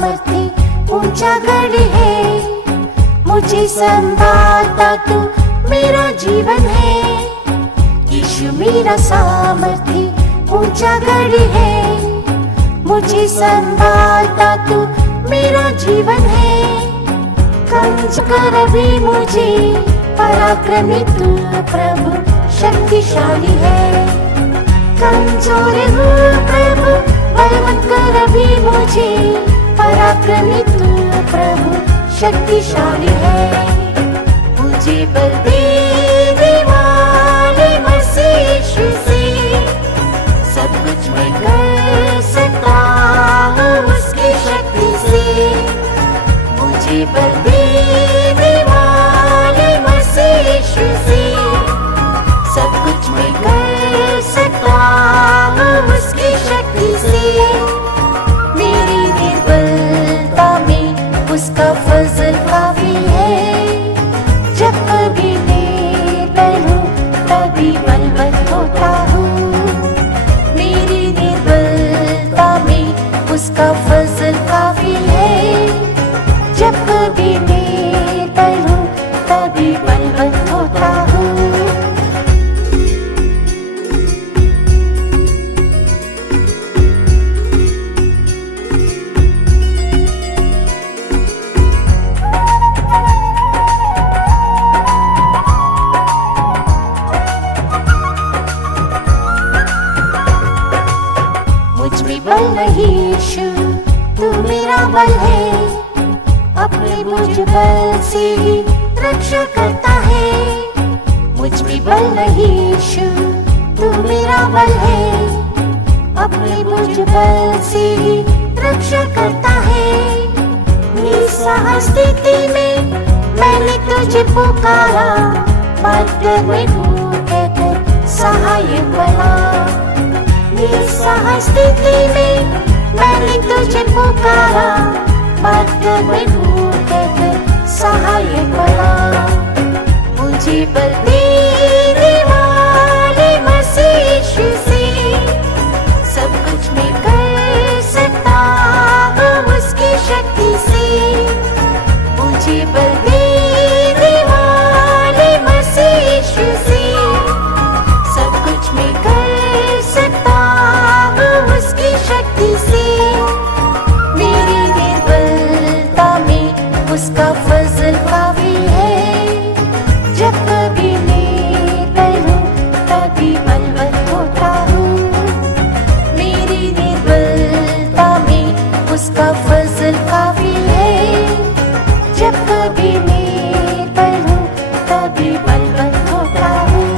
सामर्थ्य ऊंचा गढ़ है। मुझे संभालता तू मेरा जीवन है। यीशु मेरा सामर्थ्य ऊंचा गढ़ है। मुझे संभालता तू मेरा जीवन है। कंज कर अभी मुझे पराक्रमी तू प्रभु शक्तिशाली है। कमजोर हूँ प्रभु बलवंत कर अभी मुझे पराक्रमी तू प्रभु शक्तिशाली है। मुझे बल देने वाले मसीह यीशु से सब कुछ मैं कर सकता हूँ उसकी शक्ति से। मुझे बल देने वाले मसीह यीशु से सब कुछ मैं कर सकता हूँ उसकी शक्ति से। मेरी निर्बलता में उसका फजल काफी है। जब कभी निर्बल हूँ तभी बलवंत होता हूँ। मेरी निर्बलता में उसका फजल काफी है। जब कभी निर्बल हूँ तभी बलवंत होता हूँ। बल नहीं यीशु तू मेरा बल है। अपने मुझ बल से ही रक्षा करता है। मुझ में बल नहीं यीशु तू मेरा बल है। अपने मुझ बल से ही रक्षा करता है। निस्सहाय स्थिति में मैंने तुझे पुकारा। मदद में हूँ कहकर सहायक बना। निस्सहाय स्थिति में मैंने तुझे पुकारा। मदद में हूँ कहकर सहायक बना। मुझे बल देने वाले मसीह यीशु से सब कुछ मैं कर सकता हूँ उसकी शक्ति से। मुझे बल देने वाले मसीह यीशु से सब कुछ मैं कर सकता उसकी शक्ति से। मेरी निर्बलता में उसका फजल काफी है। जब कभी निर्बल हूँ तभी बलवंत होता हूँ। मेरी निर्बलता में उसका फजल काफी है। जब कभी निर्बल हूँ तभी बलवंत होता हूँ।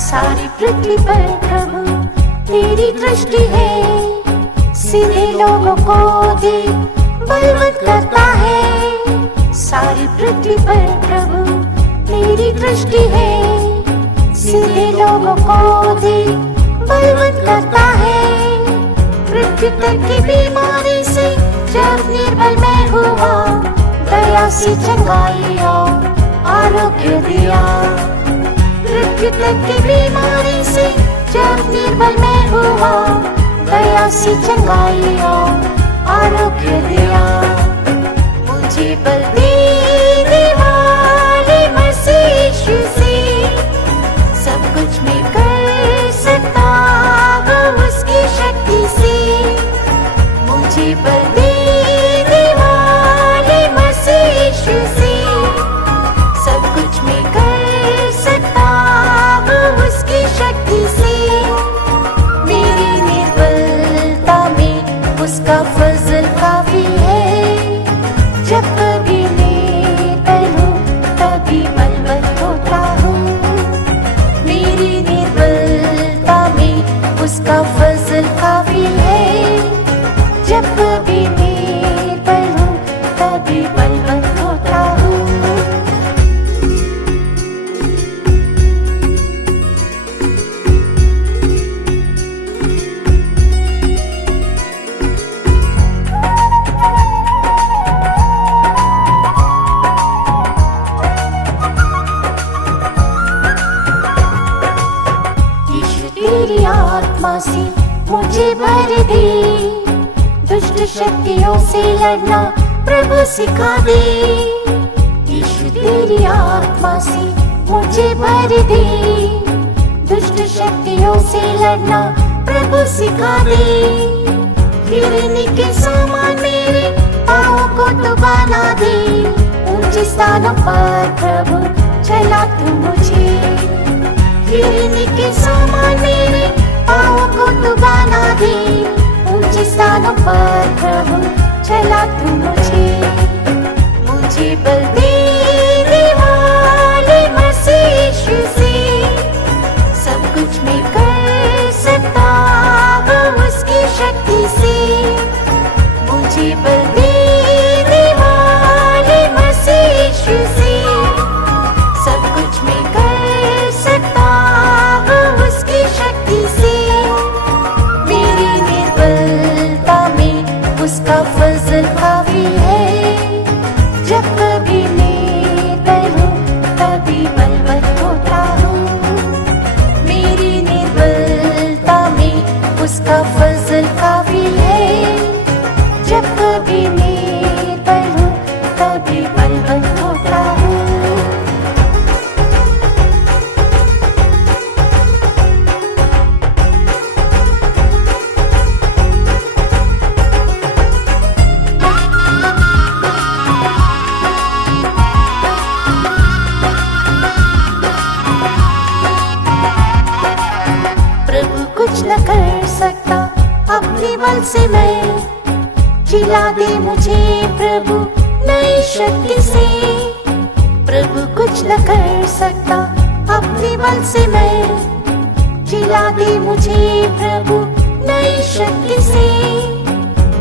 सारी पृथ्वी पर प्रभु तेरी दृष्टि है। सीधे लोगों को दे बलवंत करता है। सारी पृथ्वी पर प्रभु तेरी दृष्टि है। सीधे लोगों को दे बलवंत करता है। पृथ्वी तक की बीमारी से जब निर्बल मैं हुआ। दया से चंगाई और आरोग्य दिया। पृथ्वी तक की बीमारी से जब निर्बल मैं हुआ। दया से चंगाई और आरोग्य दिया। मुझे बल देने वाले मसीह यीशु से सब कुछ मैं कर सकता हूँ उसकी शक्ति से। मुझे बल देने वाले मसीह यीशु से सब कुछ मैं कर सकता हूँ उसकी शक्ति से। मेरी निर्बलता में उसका फजल काफी है। जब कभी निर्बल हूँ तभी बलवंत होता हूँ। मेरी निर्बलता में उसका फजल काफी है। जब कभी निर्बल हूँ तभी बलवंत होता हूँ। मुझे भर दे। दुष्ट शक्तियों से लड़ना प्रभु सिखा दे। यीशु तेरी आत्मा से मुझे भर दे। दुष्ट शक्तियों से लड़ना प्रभु सिखा दे। हिरनी के समान मेरे पाँवों को तू बना दे। ऊंचे स्थानों पर प्रभु चला तू मुझे। हिरनी के समान मेरे पाँवों को तू बना दे। ऊंचे स्थानों पर प्रभु चला तू मुझे। मुझे बल देने वाले मसीह यीशु से सब कुछ मैं कर सकता हूँ उसकी शक्ति से। मुझे बल देने वाले मसीह यीशु से सब कुछ मैं कर सकता हूँ उसकी शक्ति से। मेरी निर्बलता में उसका फजल काफी है। जब कभी निर्बल हूँ तभी बलवंत होता हूँ। मेरी निर्बलता में उसका फजल काफी है। जब कभी निर्बल हूँ तभी बलवंत होता हूँ। प्रभु कुछ न कर सकता अपने बल से मैं। जिला दे मुझे प्रभु नई शक्ति से। प्रभु कुछ न कर सकता अपने बल से मैं। जिला दे मुझे प्रभु नई शक्ति से।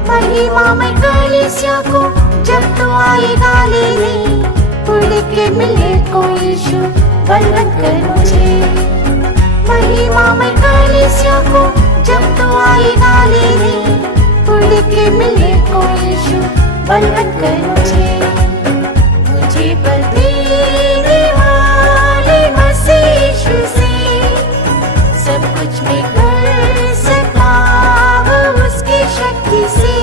महिमा में कलीसिया को जब तो आएगा लेने। उड़ के मिले को यीशु बलवंत कर मुझे। महिमा में कलीसिया को जब तो आएगा लेने। उड़ के मिले को यीशु बलवंत कर मुझे। मुझे बल देने वाले मसीह यीशु से सब कुछ मैं कर सकता हूँ उसकी शक्ति से।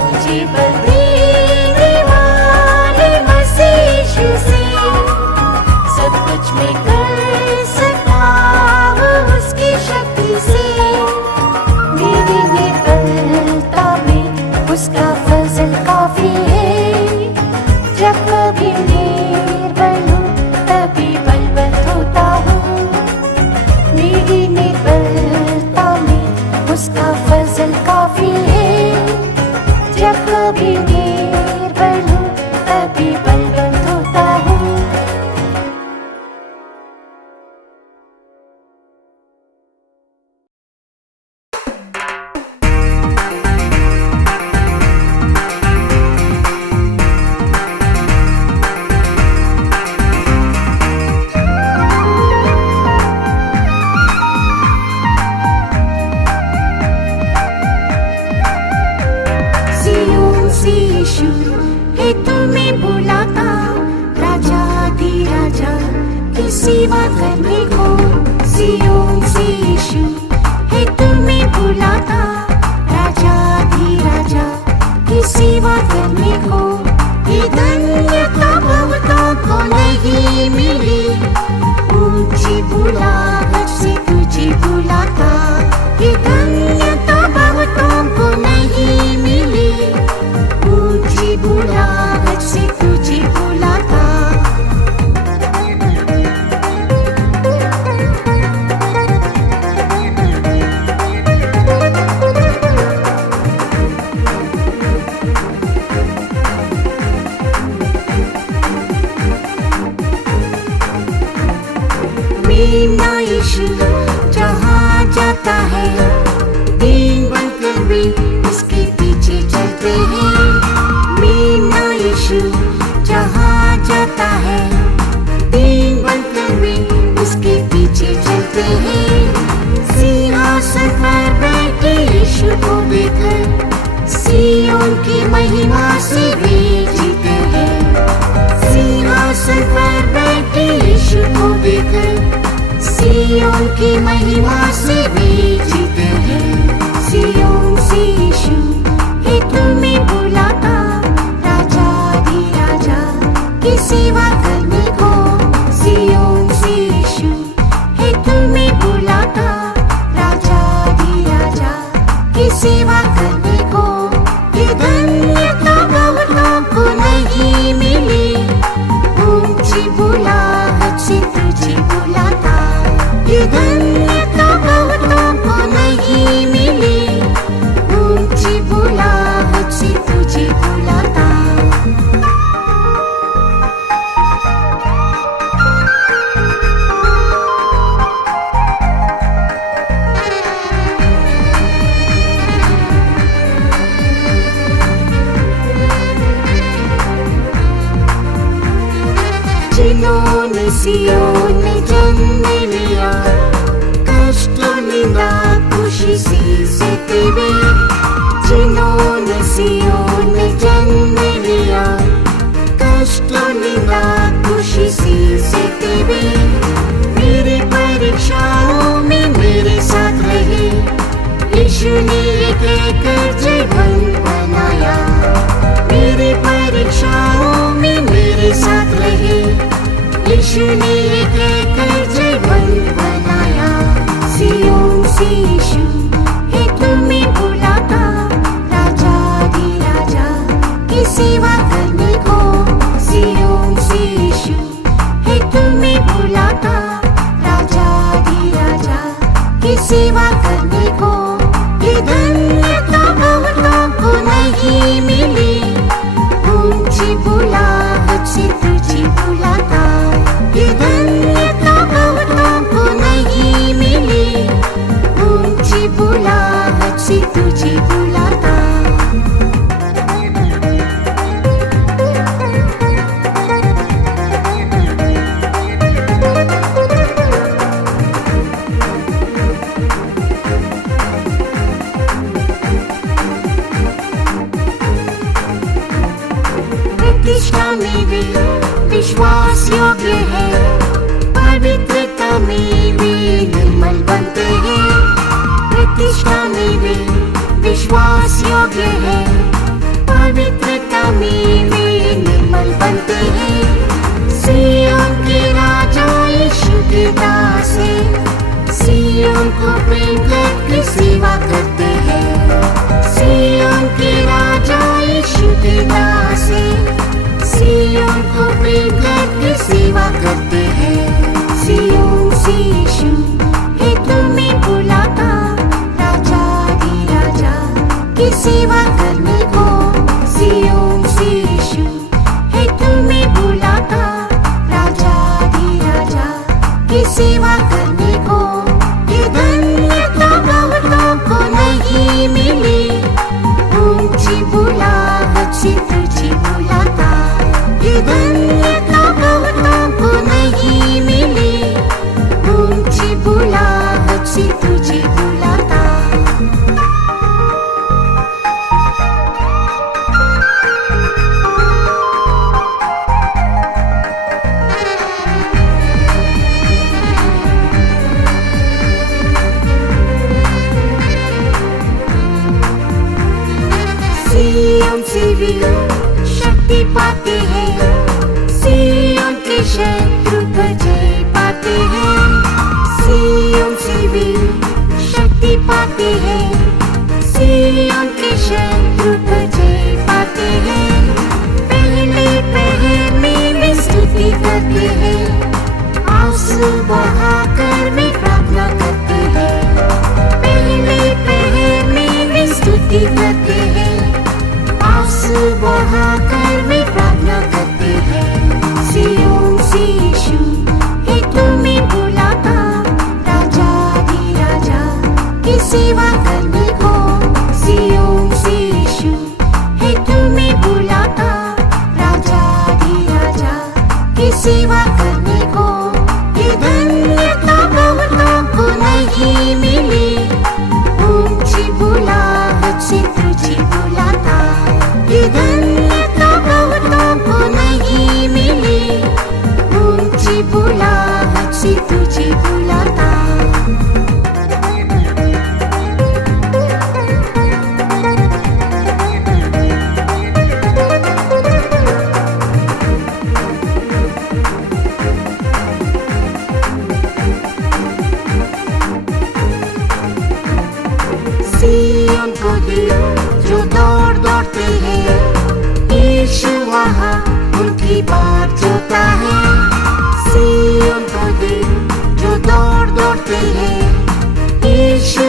मुझे बल देने वाले मसीह यीशु से सब कुछ मैं कर सकता हूँ उसकी शक्ति से। मेरी निर्बलता में उसका फजल काफी है। जब कभी निर्बल हूँ तभी बलवंत होता हूँ। मेरी निर्बलता में उसका फजल काफी है। जब कभी निर्बल हूँ तभी बलवंत होता हूँ। यीशु है तुम्हें बुलाता राजा धी राजा की सेवा करने को। सियोन से यीशु है तुम्हें बुलाता राजा धी राजा की सेवा करने को। ये धन्यता बहुतों को नहीं मिली। ऊंची बुलाहट से तुझे बुलाता। ये धन्यता बहुतों को नहीं मिली। ऊंची बुलाहट से तुझे बुलाता। मेरा यीशु जहाँ जाता है दीन बनकर भी उसके पीछे चलते हैं। मेरा यीशु जहाँ जाता है दीन बनकर भी उसके पीछे चलते हैं। सिंहासन पर बैठे यीशु को देखकर सियोन की महिमा से भी जीते हैं। सिंहासन पर बैठे यीशु को देखकर सियोन की महिमा से भी जीते हैं। सियोन में जन्म लिया, कष्ट निंदा खुशी सी सहते हुए। जिन्होंने सियोन में जन्म लिया, कष्ट निंदा खुशी सी सहते हुए। मेरी परीक्षाओं में मेरे साथ रहे, यीशु ने एक एक जीवन बनाया। मेरी परीक्षाओं में मेरे साथ रहे, यीशु ने एक एक जीवन बनाया। सियोन से यीशु है तुम्हें बुलाता, राजा दी राजा की सेवा करने को। सियोन से यीशु है तुम्हें बुलाता, राजा दी राजा की सेवा करने को। ये धन्यता बहुतों को नहीं मिली, ऊंची बुलाहट से तुझे बुलाता। ये धन्यता बहुतों को नहीं मिली, ऊंची बुलाहट से तुझे बुलाता। प्रतिष्ठा में वे विश्वास योग्य है, पवित्रता में वे निर्मल बनते हैं। प्रतिष्ठा में वे विश्वास योग्य है, पवित्रता में वे निर्मल बनते हैं। सियोन के राजा यीशु के दास हैं, सियोन को प्रेम करके सेवा करते हैं। सियोन के राजा यीशु के दास हैं, सियोन को प्रेम करके सेवा करते हैं। सियोन से यीशु है तुम्हें बुलाता, राजा दी राजा की सेवा करने को। सियोन से यीशु है तुम्हें बुलाता, राजा दी राजा की सेवा करने को। ये धन्यता बहुतों को नहीं मिली, ऊंची बुलाहट से तुझे बुलाता। ये धन्यता बहुतों को नहीं मिली, ऊंची बुलाहट से तुझे बुलाता। सियोन से भी शक्ति पाते हैं, सियोन के शत्रु पर जय पाते हैं। सियोन से भी शक्ति पाते हैं, सियोन के शत्रु पर जय पाते हैं। पहले पहर में वे स्तुति करते हैं, आंसू बहाकर वे प्रार्थना करते हैं। पहले पहर में वे स्तुति करते हैं, आंसू बहाकर वे प्रार्थना करते हैं। सियोन से यीशु है तुम्हें बुलाता, राजा दी राजा की सेवा करने को। सियोन से यीशु है तुम्हें बुलाता, राजा दी राजा की सेवा करने को। ये धन्यता बहुतों को नहीं मिली, ऊंची बुलाहट से तुझे बुलाता। ये धन्यता बहुतों को नहीं मिली, ऊंची बुलाहट से तुझे बुलाता। सियोन को दिल जो दौड़ दौड़ते हैं, यीशु वहाँ उनकी बात जोता है। सियोन को दिल जो दौड़ दौड़ते हैं, यीशु